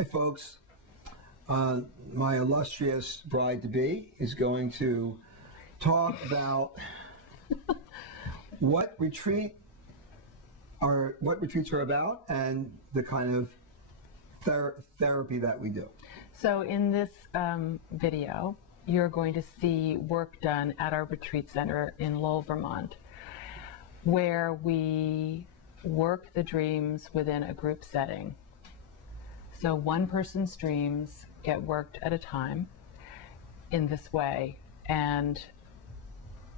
Hi, folks. My illustrious bride-to-be is going to talk about what retreats are about and the kind of therapy that we do. So in this video, you're going to see work done at our retreat center in Lowell, Vermont, where we work the dreams within a group setting. So one person's dreams get worked at a time in this way, and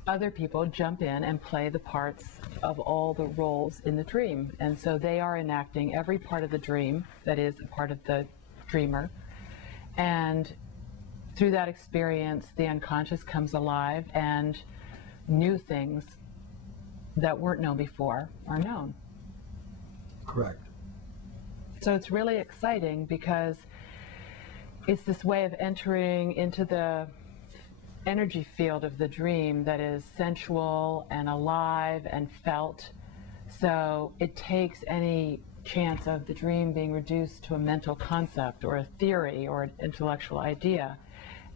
other people jump in and play the parts of all the roles in the dream. And so they are enacting every part of the dream that is a part of the dreamer. And through that experience, the unconscious comes alive and new things that weren't known before are known. Correct. So it's really exciting because it's this way of entering into the energy field of the dream that is sensual and alive and felt. So it takes any chance of the dream being reduced to a mental concept or a theory or an intellectual idea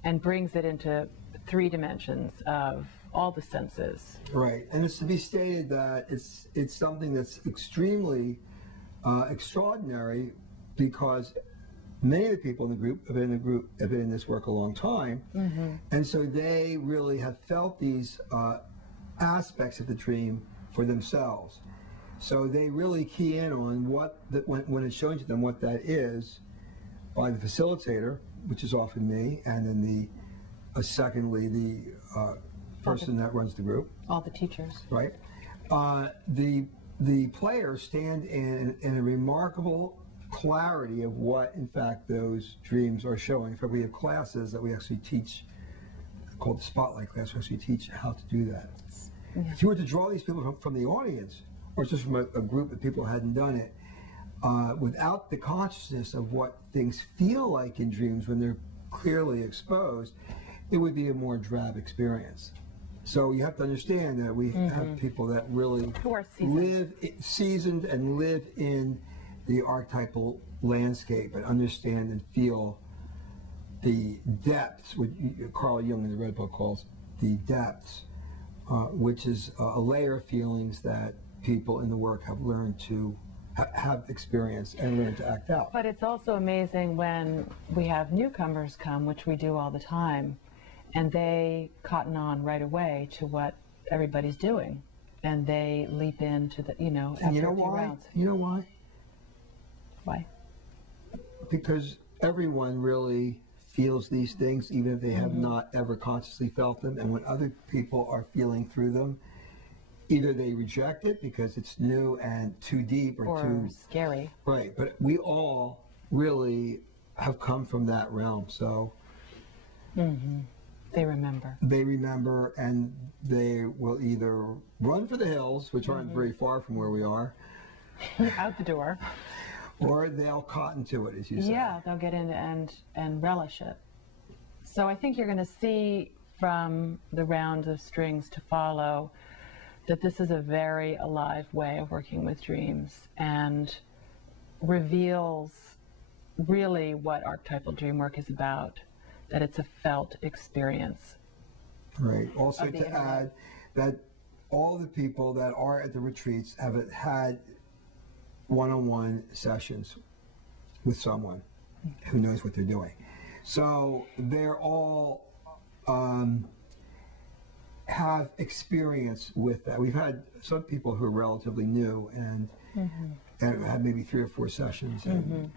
and brings it into 3 dimensions of all the senses. Right, and it's to be stated that it's something that's extremely extraordinary, because many of the people in the group have been in this work a long time, and so they really have felt these aspects of the dream for themselves. So they really key in on when it's shown to them what that is by the facilitator, which is often me, and then secondly the person that runs the group. All the teachers. Right. The players stand in a remarkable clarity of what, in fact, those dreams are showing. In fact, we have classes that we actually teach, called the Spotlight class, we actually teach how to do that. Yeah. If you were to draw these people from the audience, or just from a group of people who hadn't done it, without the consciousness of what things feel like in dreams when they're clearly exposed, it would be a more drab experience. So you have to understand that we have people that really seasoned and live in the archetypal landscape and understand and feel the depths, what Carl Jung in the Red Book calls the depths, which is a layer of feelings that people in the work have learned to have experienced and learned to act out. But it's also amazing when we have newcomers come, which we do all the time, and they cotton on right away to what everybody's doing, and they leap into the, after a few rounds. You know why? Why? Because everyone really feels these things, even if they have not ever consciously felt them, and when other people are feeling through them, either they reject it because it's new and too deep or too scary. Right, but we all really have come from that realm, so they remember. They remember, and they will either run for the hills, which aren't very far from where we are, out the door, or they'll cotton to it, as you say. Yeah, they'll get in and relish it. So I think you're going to see from the round of strings to follow that this is a very alive way of working with dreams, and reveals really what archetypal dream work is about, that it's a felt experience. Right. Also to add that all the people that are at the retreats have had one-on-one sessions with someone who knows what they're doing. So they're all have experience with that. We've had some people who are relatively new and had maybe 3 or 4 sessions. And,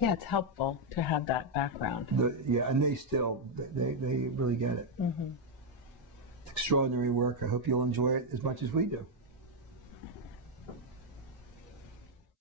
yeah, it's helpful to have that background. And they really get it. It's extraordinary work. I hope you'll enjoy it as much as we do.